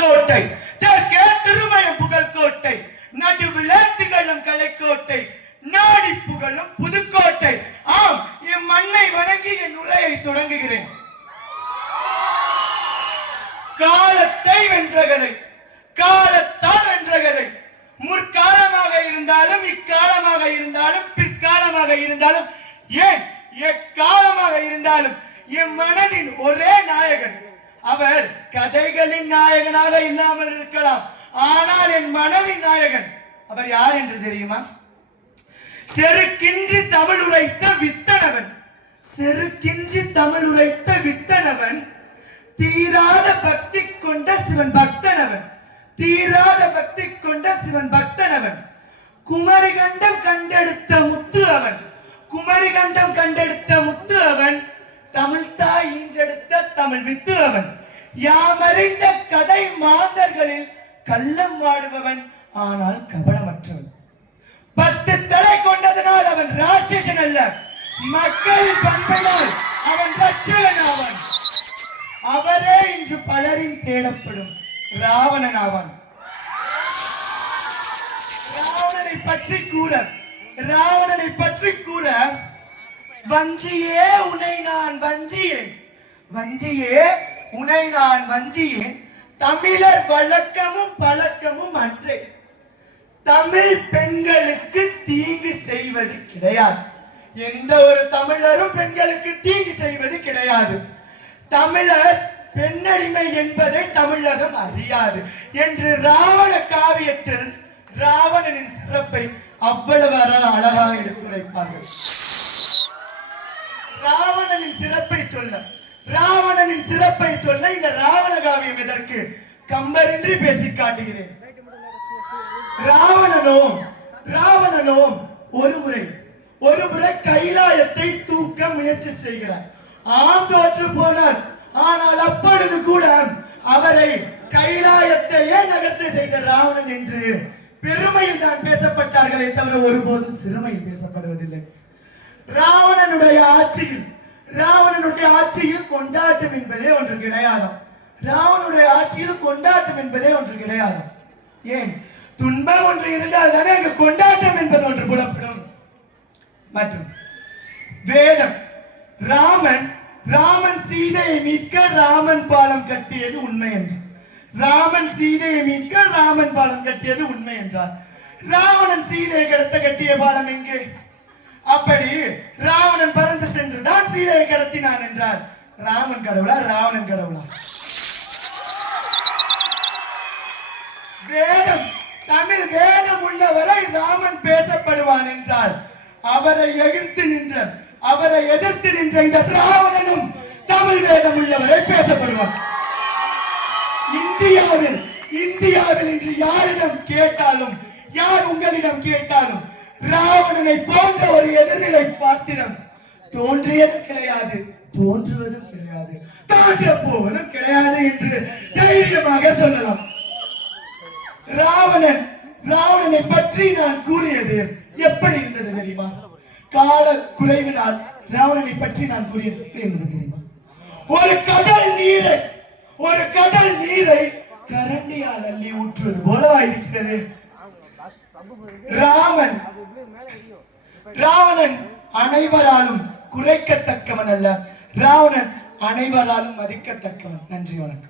கோட்டை, தெற்கே திருமயம் புகழ் கோட்டை, நடுவிலே திகழும் கலைக்கோட்டை, நாடி புகழும் புதுக்கோட்டை. ஆம், என் மண்ணை வணங்கி என் உரையை தொடங்குகிறேன். காலத்தை வென்ற கதை, காலத்தால் வென்ற கதை. முற்காலமாக இருந்தாலும், இக்காலமாக இருந்தாலும், பிற்காலமாக இருந்தாலும், ஏன் எக்காலமாக இருந்தாலும் என் மனதின் ஒரே நாயகன். அவர் கதைகளின் நாயகனாக இல்லாமல் இருக்கலாம், ஆனால் என் மனதின் நாயகன். அவர் யார் என்று தெரியுமா? செருக்கின்றி தமிழ் உரைத்த வித்தனவன், செருக்கின்றி தமிழ் உரைத்த வித்தனவன், தீராத பக்தி கொண்ட சிவன் பக்தனவன், தீராத பக்தி கொண்ட சிவன் பக்தனவன். குமரிகண்டம் கண்டெடுத்த முத்து அவன், குமரிகண்டம் கண்டெடுத்த முத்து அவன், தமிழ் தாய் ஈன்றெடுத்த தமிழ் வித்து அவன். யாமறிந்த கதை மாந்தர்களில் கள்ளம் வாடுபவன், ஆனால் கபடமற்றவன். 10 தலை கொண்டதனால் அவன் ராட்சசன் அல்ல, மக்களின் பண்பினால் அவன் ரட்சகன் ஆவான். அவரே இன்று பலரின் தேடப்படும் ராவணன் ஆவான். ராவணனை பற்றி கூற, ராவணனை பற்றி கூற, வஞ்சியே உனை நான் வஞ்சியேன், வஞ்சியே உனை நான் வஞ்சியேன், தமிழர் வழக்கமும் பழக்கமும் அன்றே. தமிழ் பெண்களுக்கு தீங்கு செய்வது கிடையாது, எந்த ஒரு தமிழரும் பெண்களுக்கு தீங்கு செய்வது கிடையாது. தமிழர் பெண்ணடிமை என்பதை தமிழகம் அறியாது என்று ராவண காவியத்தில் ராவணனின் சிறப்பை அவ்வளவு அழகாக எடுத்துரைப்பார்கள். ராவணனின் சிறப்பை சொல்ல, ராவணனின் சிறப்பை சொல்ல இந்த ராவண காவியம் எதற்கு? கம்பரின்றி பேசி காட்டுகிறேன். ராவணனோ ஒரு முறை கைலாயத்தை தூக்க முயற்சி செய்கிறார். ஆம், தோற்று போனார். ஆனால் அப்பொழுது கூட அவரை கைலாயத்தையே நகர்த்த செய்த ராவணன் என்று பெருமையில் தான் பேசப்பட்டார்களே தவிர ஒருபோதும் சிறுமையில் பேசப்படுவதில்லை. ராவணனுடைய ஆட்சியில் கொண்டாட்டம் என்பதே ஒன்று கிடையாது. ராவணனுடைய ஆட்சியில் கொண்டாட்டம் என்பதே ஒன்று கிடையாது. ஏன்? துன்பம் ஒன்று இருந்தால் தானே அங்கு கொண்டாட்டம் என்பது ஒன்று புலப்படும். மற்றும் வேதம், ராமன் சீதையை மீட்க ராமன் பாலம் கட்டியது உண்மை என்று, ராமன் சீதையை மீட்க ராமன் பாலம் கட்டியது உண்மை என்றார். ராவணன் சீதையை கடத்த கட்டிய பாலம் எங்கே? அப்படி ராவணன் பறந்து சென்று தான் சீதையை கடத்தினான் என்றார். ராமன் கடவுளா, ராவணன் கடவுளா? வேதம், தமிழ் வேதம் உள்ளவரை ராமன் பேசப்படுவான் என்றால் அவரை எதிர்த்து நின்ற இந்த ராவணனும் தமிழ் வேதம் உள்ளவரை பேசப்படுவான். இந்தியாவில் இன்று யாரிடம் கேட்டாலும், யார் உங்களிடம் கேட்டாலும் ராவணனை போன்ற ஒரு எதிர்நிலை பாத்திரம் தோன்றியதும் கிடையாது, தோன்றுவதும் கிடையாது, தோன்ற போவதும் கிடையாது என்று தைரியமாக சொல்லலாம். ராவணனை பற்றி நான் கூறியது எப்படி இருந்தது தெரியுமா? கால குறைவினால் ராவணனை பற்றி நான் கூறியது எப்படி இருந்தது தெரியுமா? ஒரு கடல் நீரை கரண்டியால் அள்ளி ஊற்றுவது போலவா இருக்கிறது. ராவணன் அனைவராலும் குறைக்கத்தக்கவன் அல்ல, ராவணன் அனைவராலும் மதிக்கத்தக்கவன். நன்றி, வணக்கம்.